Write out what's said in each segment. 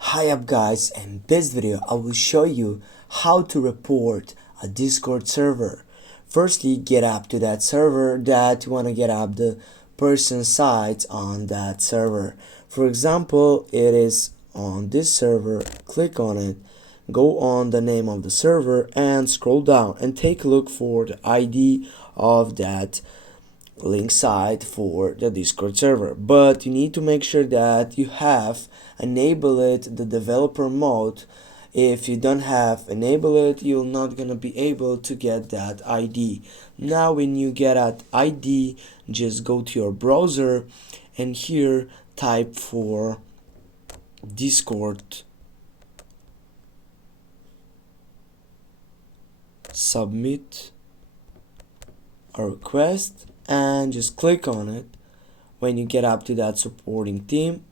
Hi up guys, in this video I will show you how to report a Discord server. Firstly, get up to that server that you want to get up the person's sites on that server. For example, it is on this server. Click on it, go on the name of the server and scroll down and take a look for the ID of that link site for the Discord server, but you need to make sure that you have enabled the developer mode. If you don't have enabled it, you're not gonna be able to get that ID. Now when you get that ID, just go to your browser and here type for Discord submit a request and just click on it. When you get up to that supporting team,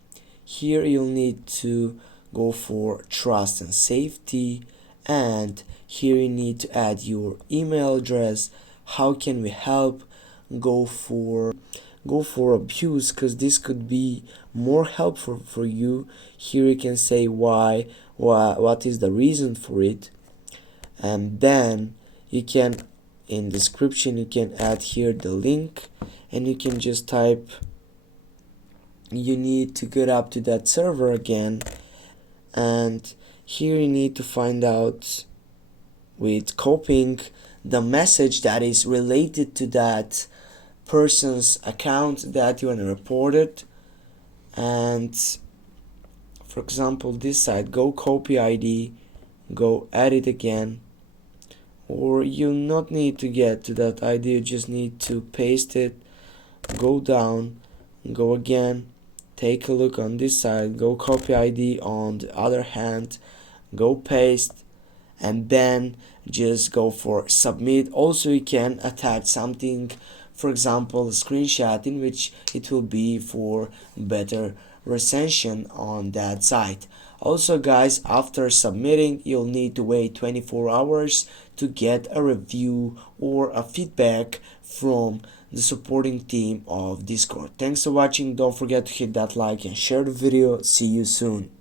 here you'll need to go for trust and safety, and here you need to add your email address. How can we help? Go for abuse, because this could be more helpful for you. Here you can say why, what is the reason for it, and then you can, in description, you can add here the link, and you can just type you need to get up to that server again, and here you need to find out with copying the message that is related to that person's account that you want to report it. And for example, this side, go copy ID, go edit again, or you not need to get to that ID, you just need to paste it, go down, go again, take a look on this side, go copy ID, on the other hand go paste, and then just go for submit. Also you can attach something, for example a screenshot, in which it will be for better recension on that site. Also guys, after submitting, you'll need to wait 24 hours to get a review or a feedback from the supporting team of Discord. Thanks for watching. Don't forget to hit that like and share the video. See you soon.